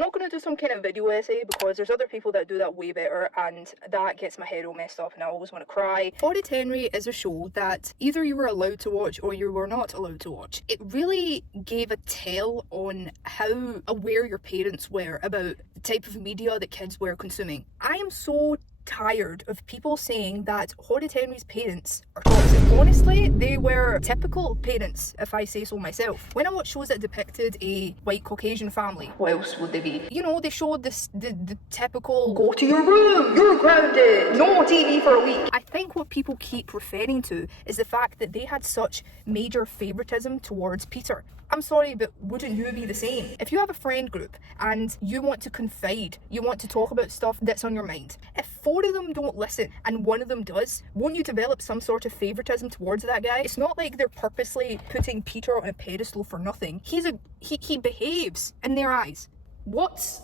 not going to do some kind of video essay because there's other people that do that way better, and that gets my head all messed up and I always want to cry. Horrid Henry is a show that either you were allowed to watch or you were not allowed to watch. It really gave a tell on how aware your parents were about the type of media that kids were consuming. I am so tired of people saying that Horrid Henry's parents are toxic. Honestly, they were typical parents, if I say so myself. When I watch shows that depicted a white Caucasian family, what else would they be? You know, they showed this the typical go to your room, you're grounded, no TV for a week. I think what people keep referring to is the fact that they had such major favoritism towards Peter. I'm sorry, but wouldn't you be the same? If you have a friend group and you want to confide, you want to talk about stuff that's on your mind, if 4 of them don't listen and 1 of them does, won't you develop some sort of favoritism towards that guy? It's not like they're purposely putting Peter on a pedestal for nothing. He behaves in their eyes. What's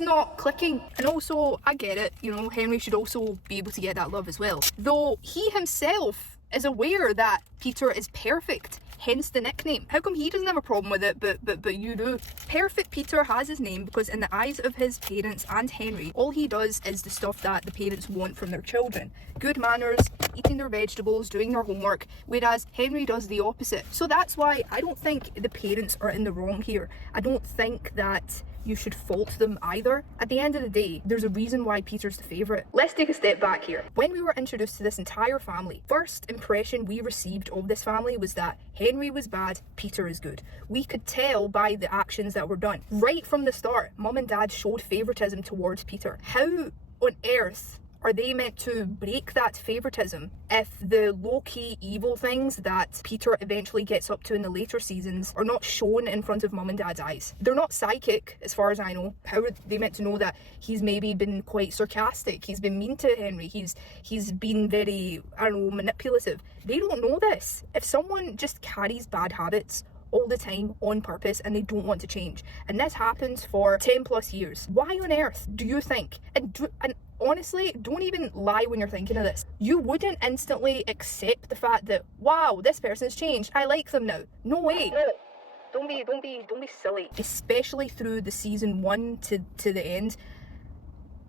not clicking? And also, I get it, you know, Henry should also be able to get that love as well. Though he himself is aware that Peter is perfect, hence the nickname. How come he doesn't have a problem with it, but you do? Perfect Peter has his name because in the eyes of his parents and Henry, all he does is the stuff that the parents want from their children. Good manners, eating their vegetables, doing their homework, whereas Henry does the opposite. So that's why I don't think the parents are in the wrong here. I don't think that you should fault them either. At the end of the day, there's a reason why Peter's the favourite. Let's take a step back here. When we were introduced to this entire family, first impression we received of this family was that Henry was bad, Peter is good. We could tell by the actions that were done. Right from the start, Mum and Dad showed favouritism towards Peter. How on earth are they meant to break that favoritism if the low-key evil things that Peter eventually gets up to in the later seasons are not shown in front of Mum and Dad's eyes? They're not psychic, as far as I know. How are they meant to know that he's maybe been quite sarcastic, he's been mean to Henry, he's been very, I don't know, manipulative? They don't know this. If someone just carries bad habits all the time on purpose and they don't want to change, and this happens for 10 plus years, why on earth do you think, and honestly, don't even lie when you're thinking of this, you wouldn't instantly accept the fact that, wow, this person's changed, I like them now? No way. No. Don't be silly. Especially through the season 1 to the end,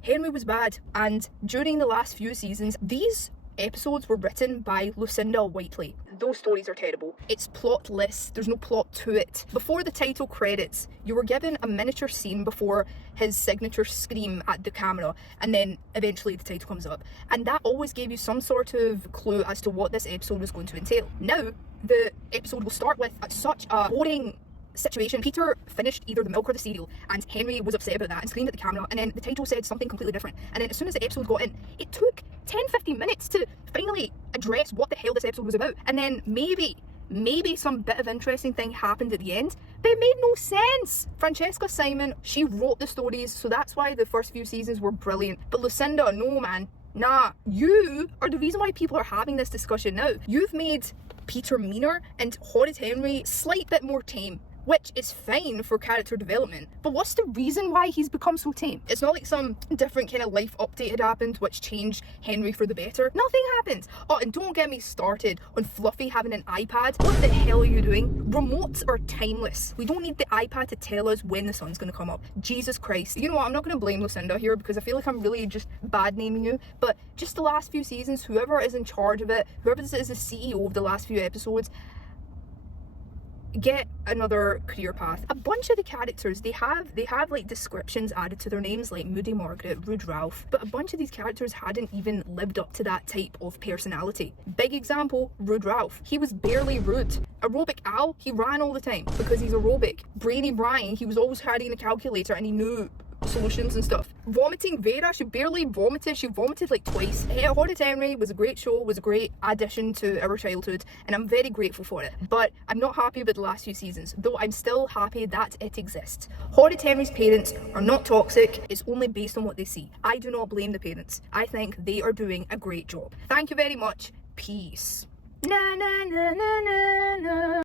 Henry was bad, and during the last few seasons, these episodes were written by Lucinda Whiteley. Those stories are terrible. It's plotless. There's no plot to it. Before the title credits, you were given a miniature scene before his signature scream at the camera, and then eventually the title comes up. And that always gave you some sort of clue as to what this episode was going to entail. Now, the episode will start with such a boring situation. Peter finished either the milk or the cereal, and Henry was upset about that and screamed at the camera, and then the title said something completely different. And then as soon as the episode got in, it took 10-15 minutes to finally address what the hell this episode was about. And then maybe some bit of interesting thing happened at the end, but it made no sense. Francesca Simon, she wrote the stories, so that's why the first few seasons were brilliant. But Lucinda, no man, nah. You are the reason why people are having this discussion now. You've made Peter meaner and Horrid Henry slight bit more tame, which is fine for character development, but what's the reason why he's become so tame? It's not like some different kind of life update had happened which changed Henry for the better. Nothing happened. Oh, and don't get me started on Fluffy having an iPad. What the hell are you doing? Remotes are timeless. We don't need the iPad to tell us when the sun's going to come up. Jesus Christ. You know what, I'm not going to blame Lucinda here because I feel like I'm really just bad naming you, but just the last few seasons, whoever is in charge of it, whoever is the CEO of the last few episodes, get another career path. A bunch of the characters, they have like descriptions added to their names like Moody Margaret, Rude Ralph, but a bunch of these characters hadn't even lived up to that type of personality. Big example, Rude Ralph. He was barely rude. Aerobic Al, he ran all the time because he's aerobic. Brainy Brian, he was always carrying a calculator and he knew solutions and stuff. Vomiting Vera, she barely vomited. She vomited like twice. Horrid Henry was a great show, was a great addition to our childhood, and I'm very grateful for it. But I'm not happy with the last few seasons, though I'm still happy that it exists. Horrid Henry's parents are not toxic. It's only based on what they see. I do not blame the parents. I think they are doing a great job. Thank you very much. Peace. Na na na na na na.